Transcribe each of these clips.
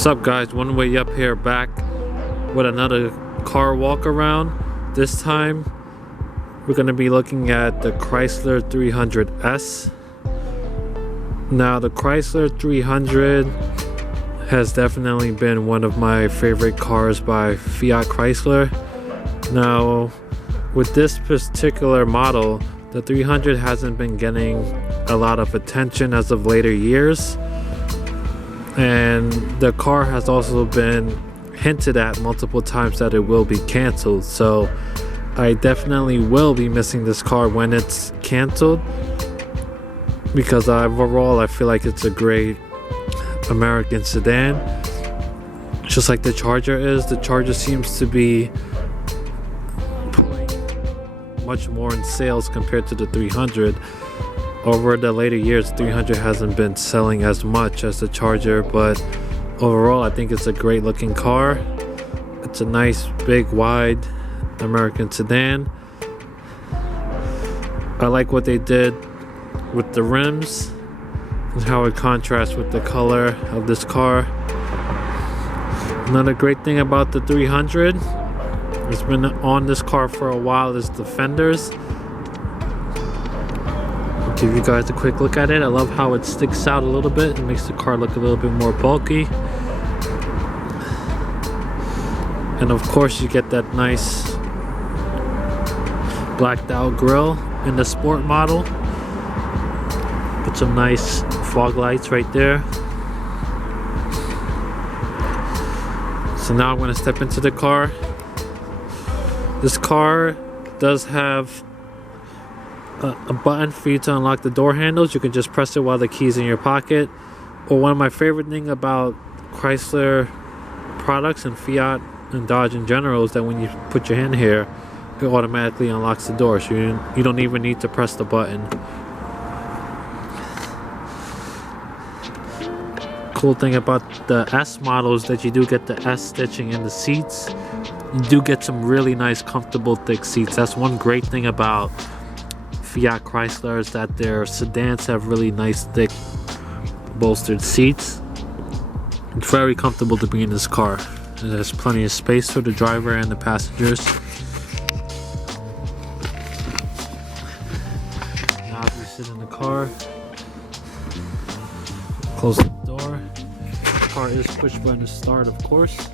What's up, guys? One Way Up here, back with another car walk around. This time we're going to be looking at the Chrysler 300S. Now the Chrysler 300 has definitely been one of my favorite cars by Fiat Chrysler. Now with this particular model, the 300 hasn't been getting a lot of attention as of later years, and the car has also been hinted at multiple times that it will be canceled. So I definitely will be missing this car when it's canceled, because overall I feel like it's a great American sedan, just like the Charger is. The Charger seems to be pulling much more in sales compared to the 300. Over the later years, 300 hasn't been selling as much as the Charger, but overall I think it's a great looking car. It's a nice, big, wide American sedan. I like what they did with the rims and how it contrasts with the color of this car. Another great thing about the 300, it's been on this car for a while, is the fenders. Give you guys a quick look at it. I love how it sticks out a little bit. It makes the car look a little bit more bulky. And of course you get that nice blacked out grille in the sport model. Put some nice fog lights right there. So now I'm going to step into the car. This car does have a button for you to unlock the door handles. You can just press it while the key's in your pocket. Or one of my favorite things about Chrysler products and Fiat and Dodge in general is that when you put your hand here, it automatically unlocks the door, so you don't even need to press the button. Cool thing about the S model is that you do get the S stitching in the seats. You do get some really nice, comfortable, thick seats. That's one great thing about Fiat Chrysler, is that their sedans have really nice, thick, bolstered seats. It's very comfortable to be in this car. There's plenty of space for the driver and the passengers. Now if you sit in the car, close the door. The car is push button to start, of course.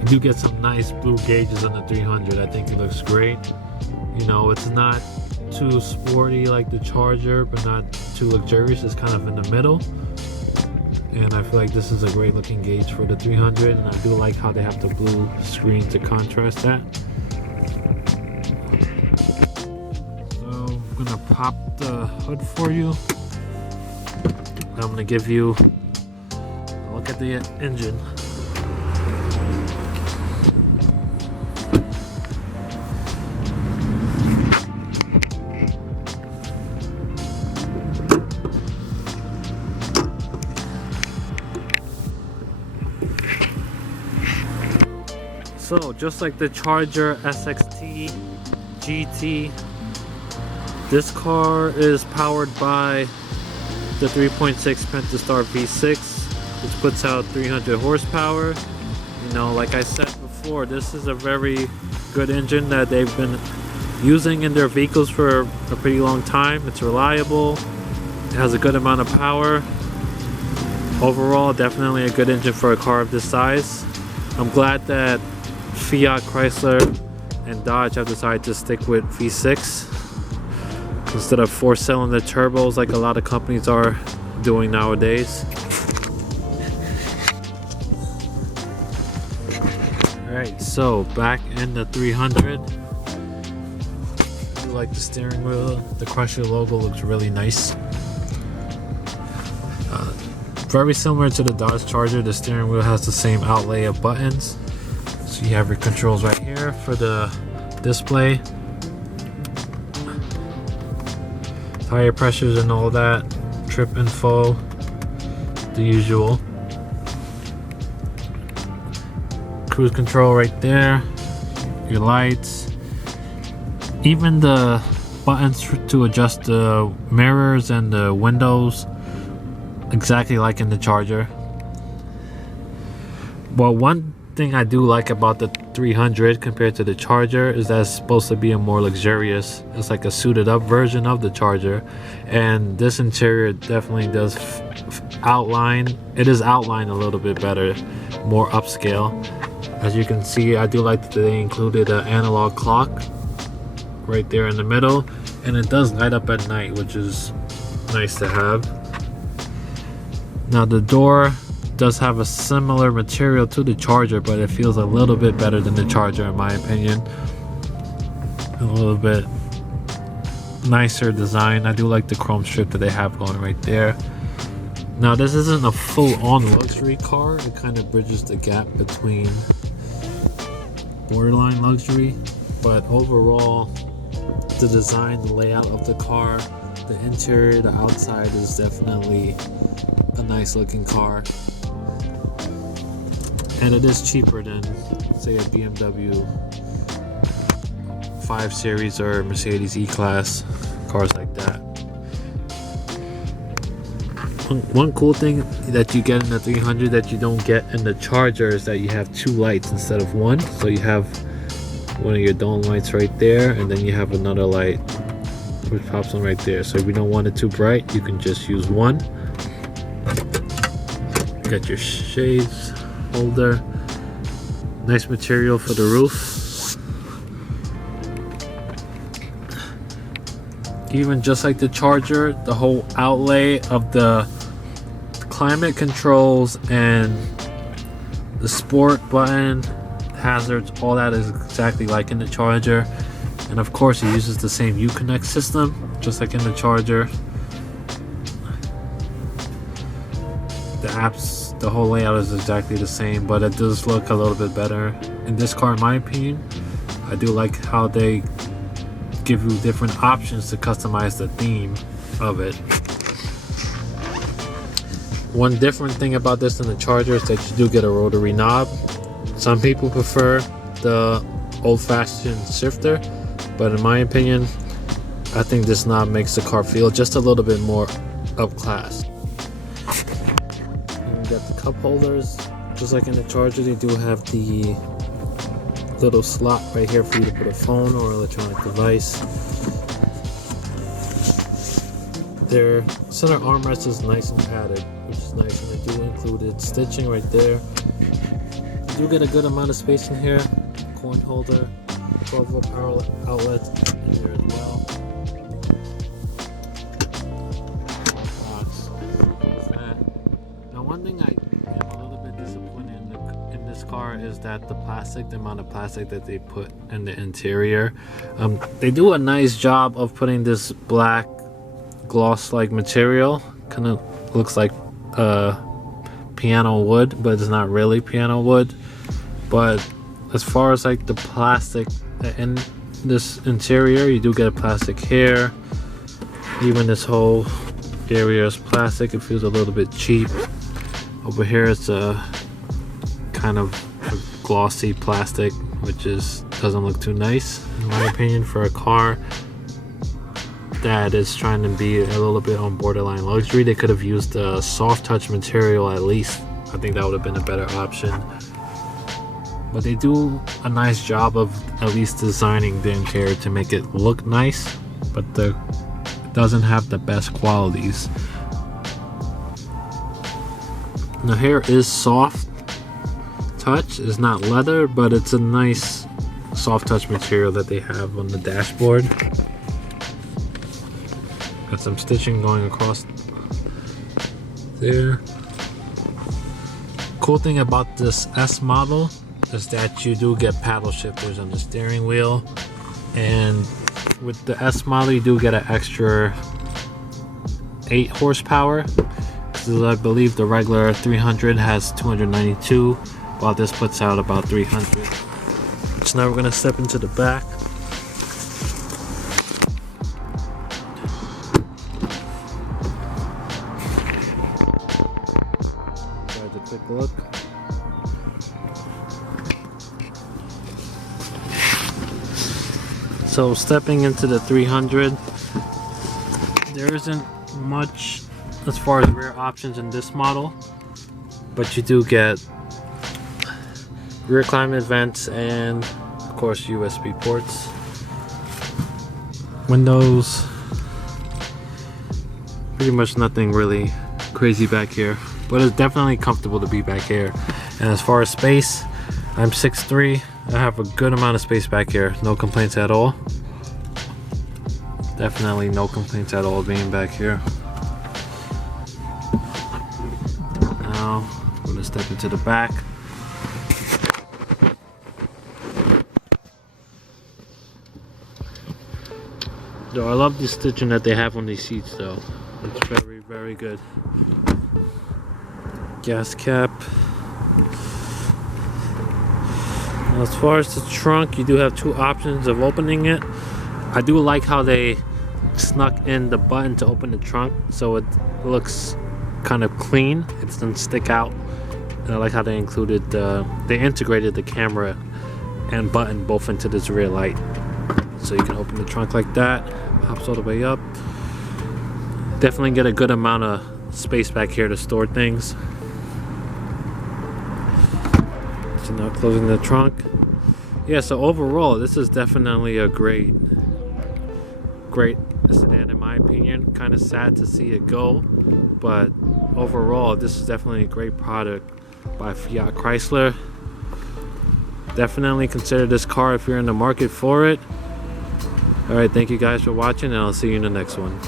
You do get some nice blue gauges on the 300. I think it looks great. You know, it's not too sporty like the Charger, but not too luxurious. It's kind of in the middle, and I feel like this is a great looking gauge for the 300, and I do like how they have the blue screen to contrast that. So I'm gonna pop the hood for you. I'm gonna give you a look at the engine. So just like the Charger SXT GT, this car is powered by the 3.6 Pentastar V6, which puts out 300 horsepower. You know, like I said before, this is a very good engine that they've been using in their vehicles for a pretty long time. It's reliable, it has a good amount of power. Overall, definitely a good engine for a car of this size. I'm glad that Fiat Chrysler and Dodge have decided to stick with V6 instead of 4-cylinder turbos like a lot of companies are doing nowadays. Alright, so back in the 300, I like the steering wheel. The Chrysler logo looks really nice. Very similar to the Dodge Charger, the steering wheel has the same outlay of buttons. So you have your controls right here for the display, tire pressures and all that, trip info, the usual. Cruise control right there, your lights. Even the buttons to adjust the mirrors and the windows, exactly like in the Charger. Well, one thing I do like about the 300 compared to the Charger is that it's supposed to be a more luxurious, it's like a suited up version of the Charger, and this interior definitely does outline, it is outlined a little bit better, more upscale. As you can see, I do like that they included an analog clock right there in the middle, and it does light up at night, which is nice to have. Now the door does have a similar material to the Charger, but it feels a little bit better than the Charger in my opinion. A little bit nicer design. I do like the chrome strip that they have going right there. Now this isn't a full-on luxury car. It kind of bridges the gap between borderline luxury, but overall the design, the layout of the car, the interior, the outside is definitely a nice looking car. And it is cheaper than, say, a BMW 5 Series or Mercedes E-Class, cars like that. One cool thing that you get in the 300 that you don't get in the Charger is that you have 2 lights instead of 1. So you have one of your dome lights right there, and then you have another light which pops on right there. So if you don't want it too bright, you can just use 1. You got your shades holder, nice material for the roof. Even just like the Charger, the whole outlay of the climate controls and the sport button, hazards, all that is exactly like in the Charger. And of course it uses the same Uconnect system just like in the Charger. The apps, the whole layout is exactly the same, but it does look a little bit better in this car in my opinion. I do like how they give you different options to customize the theme of it. One different thing about this than the Charger is that you do get a rotary knob. Some people prefer the old-fashioned shifter, but in my opinion, I think this knob makes the car feel just a little bit more up-class. You got the cup holders, just like in the Charger. They do have the little slot right here for you to put a phone or electronic device. Their center armrest is nice and padded, which is nice, and they do include stitching right there. You do get a good amount of space in here. Coin holder, 12-volt power outlet in here as well. Now one thing I am a little bit disappointed in this car is that the amount of plastic that they put in the interior. They do a nice job of putting this black gloss-like material. Kind of looks like piano wood, but it's not really piano wood. But as far as like the plastic in this interior, you do get a plastic here. Even this whole area is plastic. It feels a little bit cheap. Over here it's a kind of a glossy plastic, which doesn't look too nice in my opinion for a car that is trying to be a little bit on borderline luxury. They could have used a soft touch material at least. I think that would have been a better option. But they do a nice job of at least designing the interior to make it look nice, but it doesn't have the best qualities. The hair is soft touch. It's not leather, but it's a nice soft touch material that they have on the dashboard. Got some stitching going across there. Cool thing about this S model is that you do get paddle shifters on the steering wheel, and with the S model you do get an extra 8 horsepower, because I believe the regular 300 has 292, while this puts out about 300. So now we're going to step into the back. Guys, a quick look. So stepping into the 300, there isn't much as far as rear options in this model, but you do get rear climate vents and of course USB ports. Windows, pretty much nothing really crazy back here, but it's definitely comfortable to be back here. And as far as space, I'm 6'3", I have a good amount of space back here, no complaints at all. Definitely no complaints at all being back here. Now I'm gonna step into the back. Though I love the stitching that they have on these seats though. It's very, very good. Gas cap. Now, as far as the trunk, you do have two options of opening it. I do like how they snuck in the button to open the trunk so it looks kind of clean. It doesn't stick out. And I like how they included they integrated the camera and button both into this rear light. So you can open the trunk like that, pops all the way up. Definitely get a good amount of space back here to store things. So now closing the trunk. Yeah, so overall this is definitely a great sedan in my opinion. Kind of sad to see it go, but overall this is definitely a great product by Fiat Chrysler. Definitely consider this car if you're in the market for it. Alright, thank you guys for watching, and I'll see you in the next one.